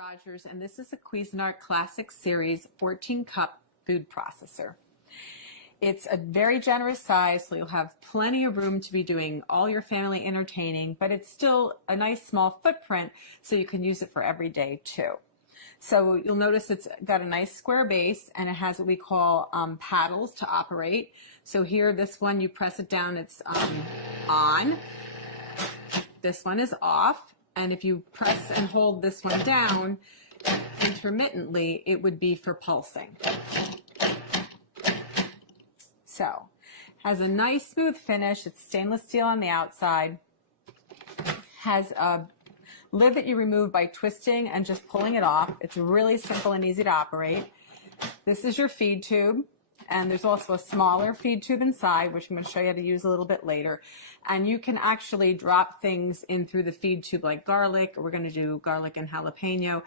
Rogers, and this is a Cuisinart Classic Series 14-cup food processor. It's a very generous size, so you'll have plenty of room to be doing all your family entertaining, but it's still a nice small footprint, so you can use it for every day too. So you'll notice it's got a nice square base, and it has what we call paddles to operate. So here, this one, you press it down, it's on. This one is off. And if you press and hold this one down intermittently, it would be for pulsing. So, has a nice smooth finish. It's stainless steel on the outside. Has a lid that you remove by twisting and just pulling it off. It's really simple and easy to operate. This is your feed tube. And there's also a smaller feed tube inside, which I'm going to show you how to use a little bit later. And you can actually drop things in through the feed tube like garlic. We're going to do garlic and jalapeno.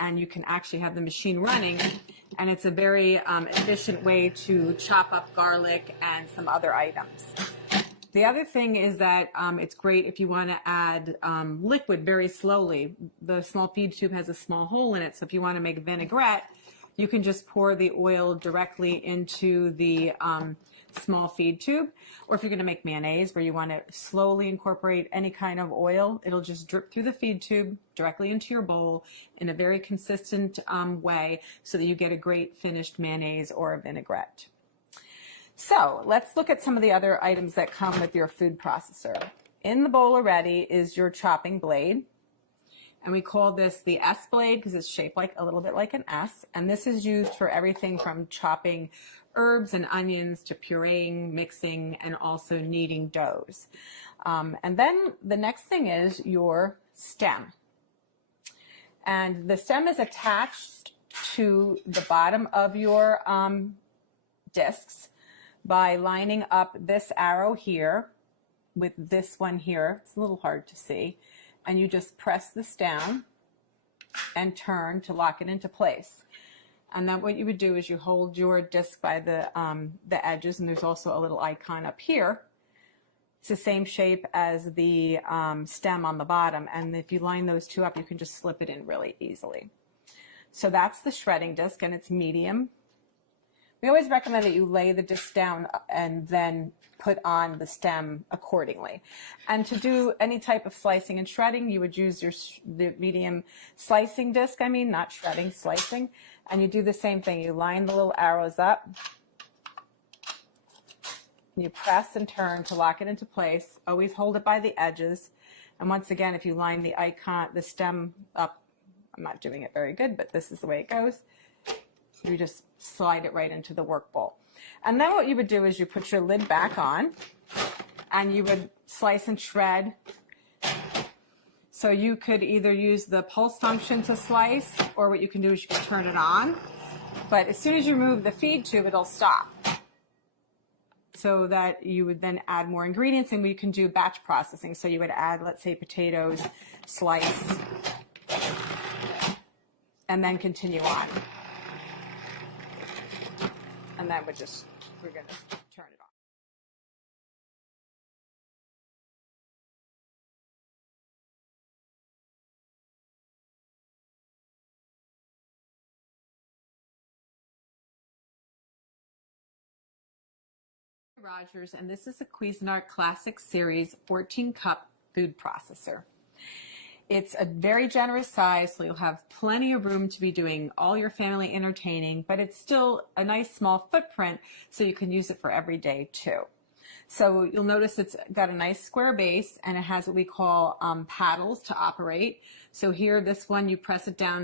And you can actually have the machine running. And it's a very efficient way to chop up garlic and some other items. The other thing is that it's great if you want to add liquid very slowly. The small feed tube has a small hole in it, so if you want to make vinaigrette, you can just pour the oil directly into the small feed tube. Or if you're going to make mayonnaise where you want to slowly incorporate any kind of oil, it'll just drip through the feed tube directly into your bowl in a very consistent way so that you get a great finished mayonnaise or a vinaigrette. So let's look at some of the other items that come with your food processor. In the bowl already is your chopping blade. And we call this the S blade because it's shaped like a little bit like an S. And this is used for everything from chopping herbs and onions to pureeing, mixing, and also kneading doughs. And then the next thing is your stem. And the stem is attached to the bottom of your discs by lining up this arrow here with this one here. It's a little hard to see. And you just press this down and turn to lock it into place. And then what you would do is you hold your disc by the edges, and there's also a little icon up here. It's the same shape as the stem on the bottom, and if you line those two up, you can just slip it in really easily. So that's the shredding disc, and it's medium. We always recommend that you lay the disc down and then put on the stem accordingly. And to do any type of slicing and shredding, you would use the medium slicing disc, not shredding, slicing. And you do the same thing. You line the little arrows up. You press and turn to lock it into place. Always hold it by the edges. And once again, if you line the stem up, I'm not doing it very good, but this is the way it goes. You just slide it right into the work bowl. And then what you would do is you put your lid back on and you would slice and shred. So you could either use the pulse function to slice, or what you can do is you can turn it on. But as soon as you remove the feed tube, it'll stop. So that you would then add more ingredients, and we can do batch processing. So you would add, let's say, potatoes, slice, and then continue on. And then we're going to turn it on. Rogers, and this is a Cuisinart Classic Series 14-cup food processor. It's a very generous size, so you'll have plenty of room to be doing all your family entertaining, but it's still a nice small footprint, so you can use it for every day too. So you'll notice it's got a nice square base, and it has what we call paddles to operate. So here, this one, you press it down